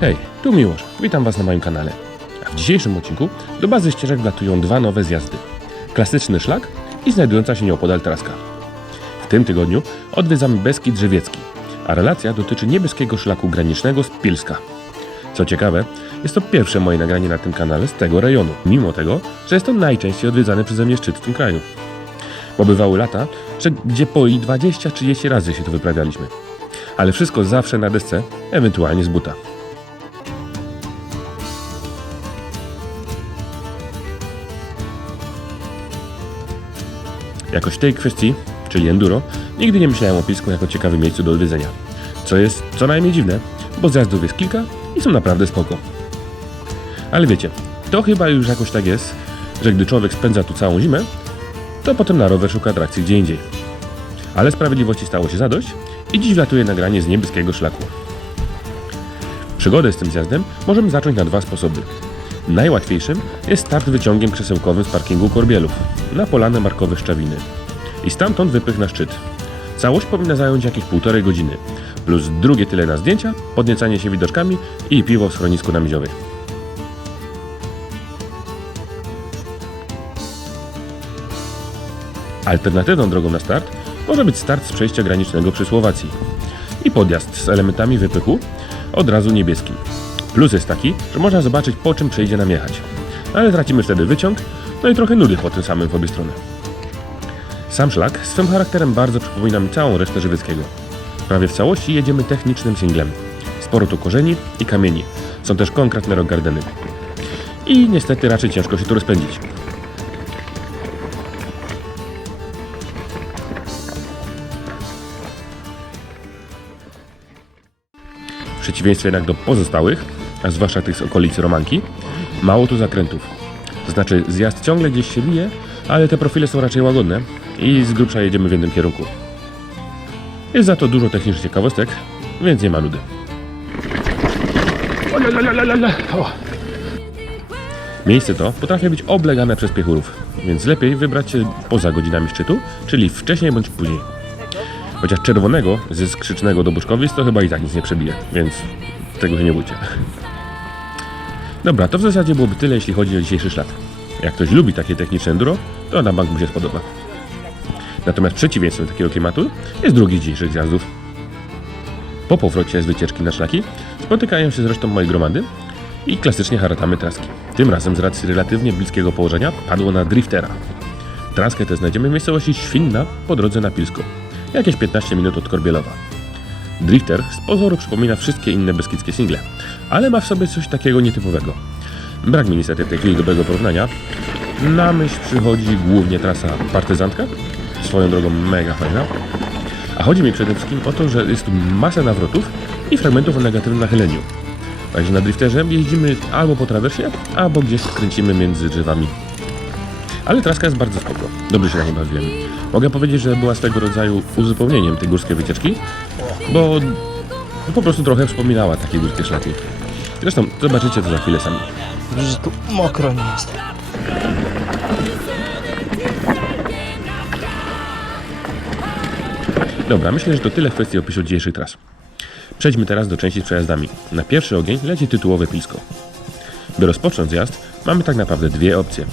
Hej, tu Miłosz. Witam Was na moim kanale. W dzisiejszym odcinku do bazy ścieżek wlatują dwa nowe zjazdy. Klasyczny szlak i znajdująca się nieopodal traska. W tym tygodniu odwiedzamy Beskid Drzewiecki, a relacja dotyczy niebieskiego szlaku granicznego z Pilska. Co ciekawe, jest to pierwsze moje nagranie na tym kanale z tego rejonu, mimo tego, że jest to najczęściej odwiedzany przeze mnie szczyt w tym kraju. Bo bywały lata, że gdzie po i 20-30 razy się tu wyprawialiśmy. Ale wszystko zawsze na desce, ewentualnie z buta. Jakoś w tej kwestii, czyli enduro, nigdy nie myślałem o Pisku jako ciekawym miejscu do odwiedzenia. Co jest co najmniej dziwne, bo zjazdów jest kilka i są naprawdę spoko. Ale wiecie, to chyba już jakoś tak jest, że gdy człowiek spędza tu całą zimę, to potem na rower szuka atrakcji gdzie indziej. Ale sprawiedliwości stało się zadość i dziś wlatuje nagranie z niebieskiego szlaku. Przygodę z tym zjazdem możemy zacząć na dwa sposoby. Najłatwiejszym jest start wyciągiem krzesełkowym z parkingu Korbielów na polane markowe Szczawiny i stamtąd wypych na szczyt. Całość powinna zająć jakieś półtorej godziny, plus drugie tyle na zdjęcia, podniecanie się widoczkami i piwo w schronisku na Miziowej. Alternatywną drogą na start może być start z przejścia granicznego przy Słowacji i podjazd z elementami wypychu od razu niebieskim. Plus jest taki, że można zobaczyć po czym przejdzie nam jechać. Ale tracimy wtedy wyciąg, no i trochę nudy po tym samym w obie strony. Sam szlak swym charakterem bardzo przypomina mi całą resztę Żywieckiego. Prawie w całości jedziemy technicznym singlem. Sporo tu korzeni i kamieni. Są też konkretne rock gardeny. I niestety raczej ciężko się tu rozpędzić. Przeciwieństwie jednak do pozostałych, a zwłaszcza tych z okolicy Romanki, mało tu zakrętów. To znaczy zjazd ciągle gdzieś się wije, ale te profile są raczej łagodne i z grubsza jedziemy w jednym kierunku. Jest za to dużo technicznych ciekawostek, więc nie ma nudy. Miejsce to potrafi być oblegane przez piechurów, więc lepiej wybrać się poza godzinami szczytu, czyli wcześniej bądź później. Chociaż czerwonego ze skrzycznego do Buszkowic to chyba i tak nic nie przebije, więc tego się nie bójcie. Dobra, to w zasadzie byłoby tyle, jeśli chodzi o dzisiejszy szlak. Jak ktoś lubi takie techniczne enduro, to na bank mu się spodoba. Natomiast przeciwieństwem takiego klimatu jest drugi z dzisiejszych zjazdów. Po powrocie z wycieczki na szlaki spotykają się zresztą moje gromady i klasycznie haratamy traski. Tym razem z racji relatywnie bliskiego położenia padło na driftera. Traskę tę znajdziemy w miejscowości Świnna po drodze na Pilsko, jakieś 15 minut od Korbielowa. Drifter z pozoru przypomina wszystkie inne beskidzkie single, ale ma w sobie coś takiego nietypowego. Brak mi niestety chwili dobrego porównania. Na myśl przychodzi głównie trasa partyzantka, swoją drogą mega fajna. A chodzi mi przede wszystkim o to, że jest tu masa nawrotów i fragmentów o negatywnym nachyleniu. Także na drifterze jeździmy albo po trawersie, albo gdzieś skręcimy między drzewami. Ale traska jest bardzo spoko. Dobrze się na niej bawiłem. Mogę powiedzieć, że była swego rodzaju uzupełnieniem tej górskiej wycieczki, bo po prostu trochę wspominała takie górskie szlaki. Zresztą zobaczycie to za chwilę sami. Że tu mokro nie jest. Dobra, myślę, że to tyle w kwestii opisu dzisiejszych tras. Przejdźmy teraz do części z przejazdami. Na pierwszy ogień leci tytułowe Pilsko. By rozpocząć zjazd, mamy tak naprawdę dwie opcje.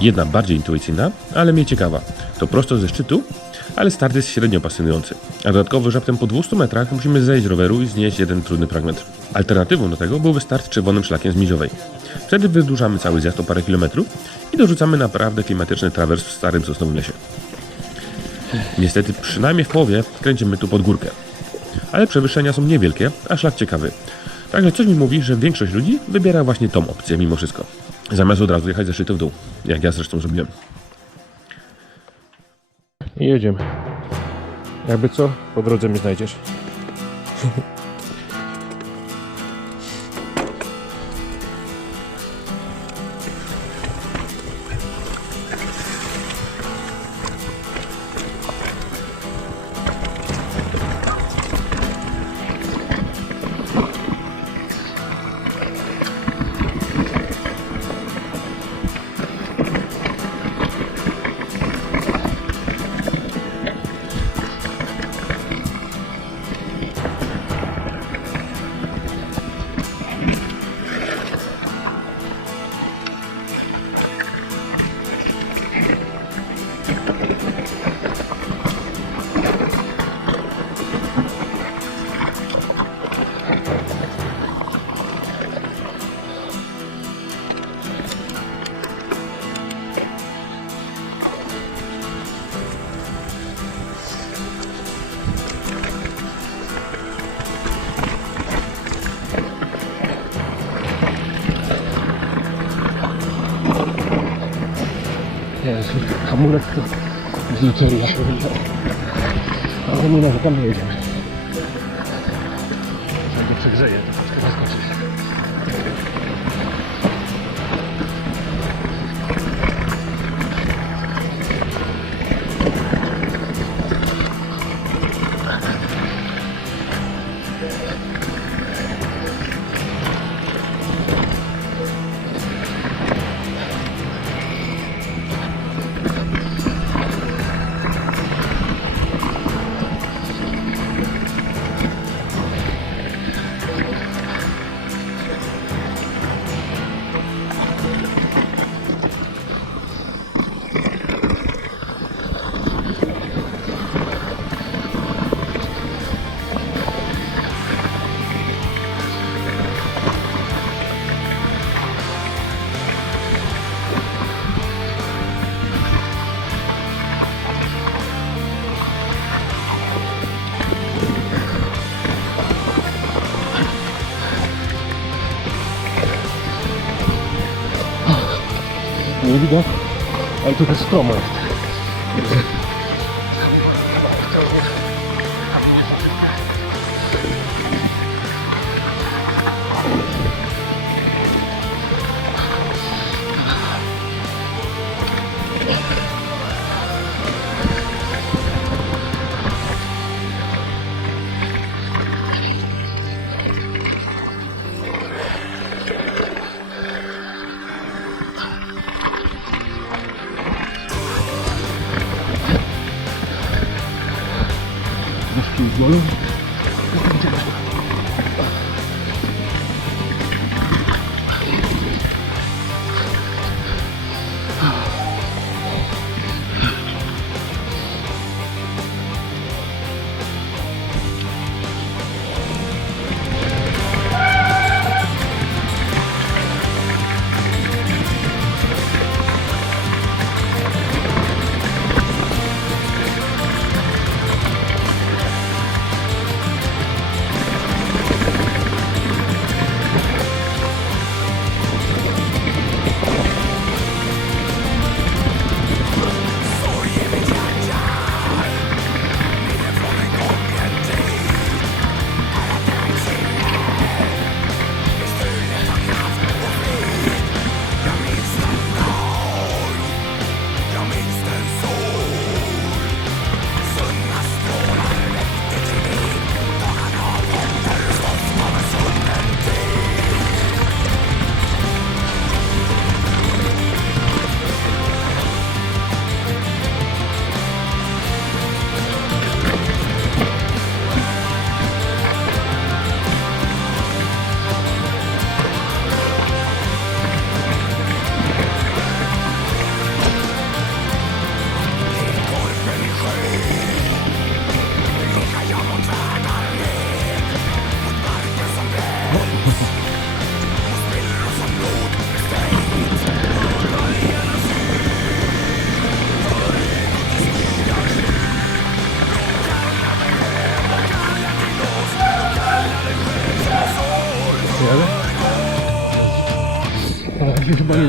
Jedna bardziej intuicyjna, ale mniej ciekawa. To prosto ze szczytu, ale start jest średnio pasjonujący. A dodatkowo, raptem po 200 metrach musimy zejść z roweru i znieść jeden trudny fragment. Alternatywą do tego byłby start czerwonym szlakiem z Miziowej. Wtedy wydłużamy cały zjazd o parę kilometrów i dorzucamy naprawdę klimatyczny trawers w starym sosnowym lesie. Niestety przynajmniej w połowie kręcimy tu pod górkę. Ale przewyższenia są niewielkie, a szlak ciekawy. Także coś mi mówi, że większość ludzi wybiera właśnie tą opcję mimo wszystko. Zamiast od razu jechać ze szczytu w dół, jak ja zresztą zrobiłem. I jedziemy. Jakby co, po drodze mnie znajdziesz. 寒くなってくる。いい経緯がいるんだ。あれもね、わかんない。Ale tu też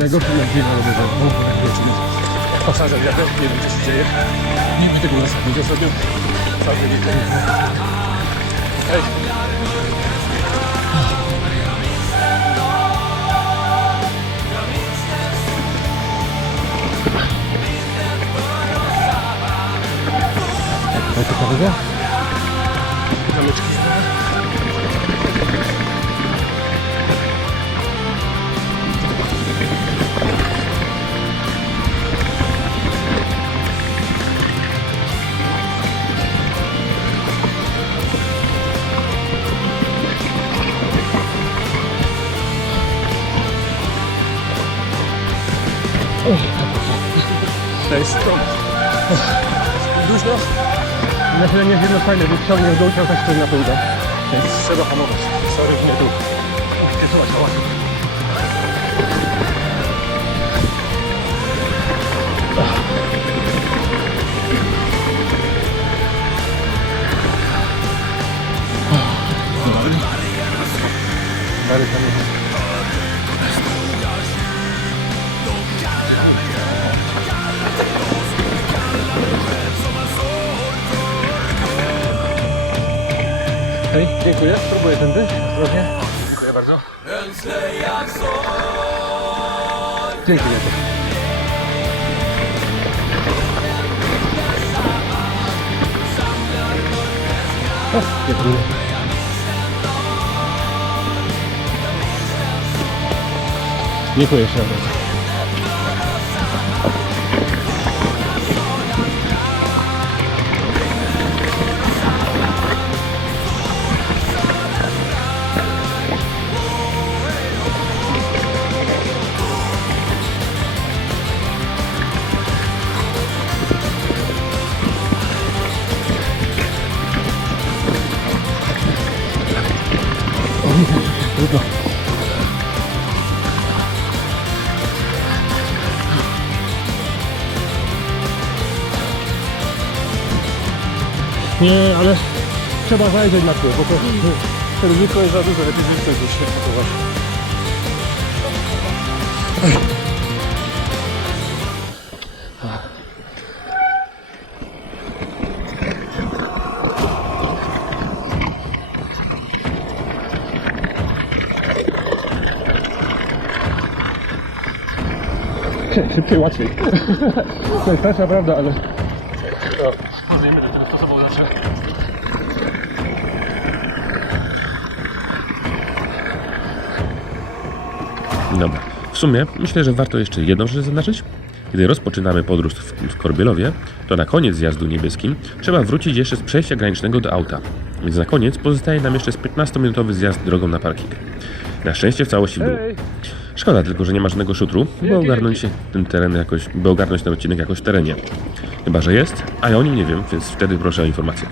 Nie najgorszy na dzień, ale że w ogóle wieczny. Pasażer jadę, nie wiem co się dzieje. Nie widzę tego na samochodzie sobie. Cały dzień Hej. Daj to kawę? To jest to. Dużno. Na tyle nie jest jedno fajne, bo ciągnie w dół, ciąg tak stoi na pół, Więc trzeba hamować. Sorry, nie tu. Kiesować hałasu. Bary tam jest. Okej, dziękuję. Spróbuję tędy. Ostrożnie. Dziękuję bardzo. Dziękuję. O, dziękuję. Dziękuję jeszcze raz. Nie, ale trzeba zajrzeć na to, bo to, to ryzyko jest za duże, lepiej wyjść gdzieś się kupować. Szybciej, łatwiej. To jest nasza prawda, ale... No, poznajmy to sobą zawsze. Dobra. W sumie myślę, że warto jeszcze jedną rzecz zaznaczyć. Gdy rozpoczynamy podróż w, w Korbielowie, to na koniec zjazdu niebieskim trzeba wrócić jeszcze z przejścia granicznego do auta. Więc na koniec pozostaje nam jeszcze z 15-minutowy zjazd drogą na parking. Na szczęście w całości w dół. Szkoda tylko, że nie ma żadnego szutru, by ogarnąć ten teren jakoś, by ogarnąć ten odcinek jakoś w terenie. Chyba, że jest, a ja o nim nie wiem, więc wtedy proszę o informację.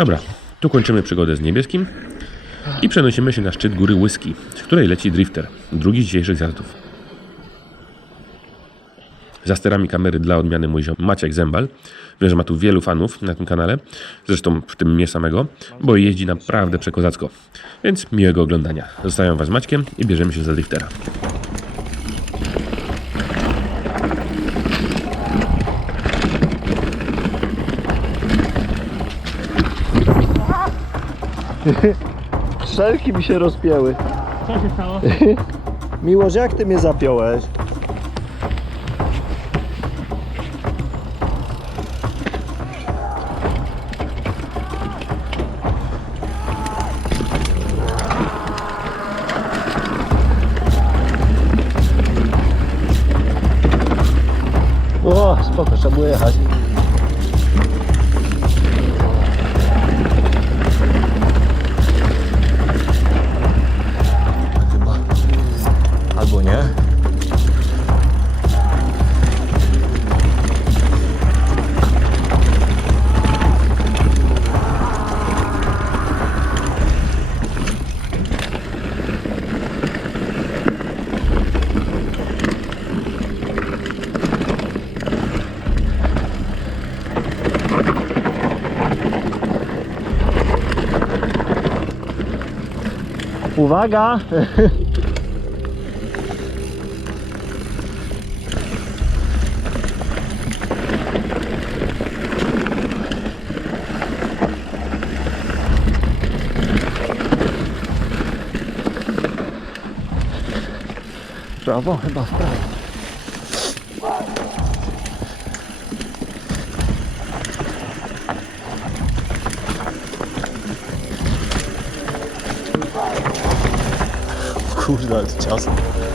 Dobra, tu kończymy przygodę z niebieskim i przenosimy się na szczyt góry Whisky, z której leci drifter, drugi z dzisiejszych zjazdów. Za sterami kamery dla odmiany mój ziom Maciek Zembal. Wiem, że ma tu wielu fanów na tym kanale, zresztą w tym mnie samego, bo jeździ naprawdę przekozacko. Więc miłego oglądania. Zostawiam Was z Maćkiem i bierzemy się za driftera. Szelki mi się rozpięły. Co się stało? Miłość, jak ty mnie zapiąłeś? O, spoko, trzeba było jechać. Uwaga! Prawo, chyba w prawo. Kurde, ale to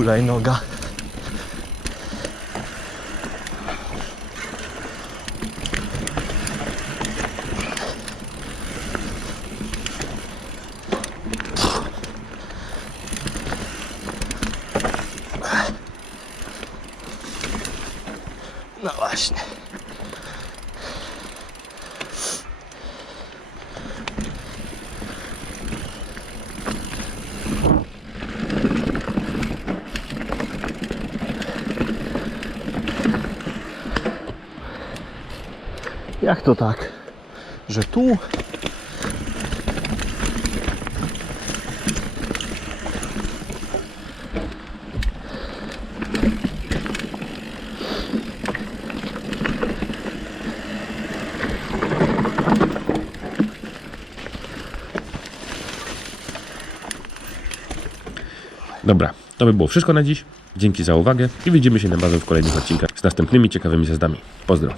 Hulajnoga. No Jak to tak? Że tu Dobra, to by było wszystko na dziś. Dzięki za uwagę i widzimy się niebawem w kolejnych odcinkach z następnymi ciekawymi zazdami. Pozdro.